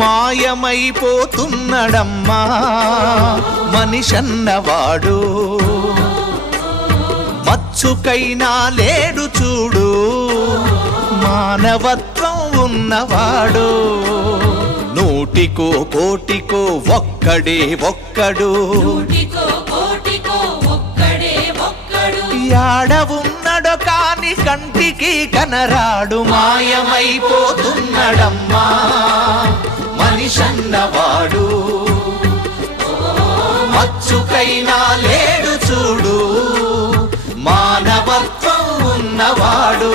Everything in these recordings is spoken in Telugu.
మాయమైపోతున్నడమ్మా మనిషన్నవాడు, మచ్చుకైనా లేడు చూడు మానవత్వం ఉన్నవాడు. నూటికో కోటికో ఒక్కడే ఒక్కడు, యాడ ఉన్నడో కాని కంటికి కనరాడు. మాయమైపోతున్నడమ్మా మనిషన్నవాడు, మచ్చుకైనా లేడు చూడు మానవత్వం ఉన్నవాడు.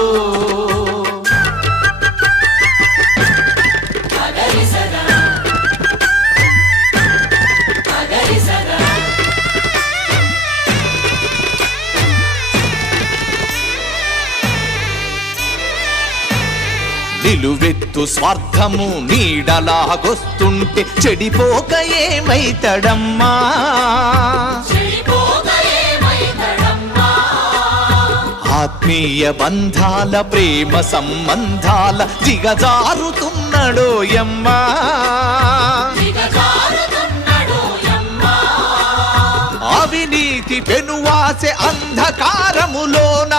నిలువెత్తు స్వార్థము నీడలాగొస్తుంటే చెడిపోక ఏమైతడమ్మా, ఆత్మీయ బంధాల ప్రేమ సంబంధాల దిగజారుతున్నడోయమ్మా. అవినీతి పెనువాసె అంధకారములోన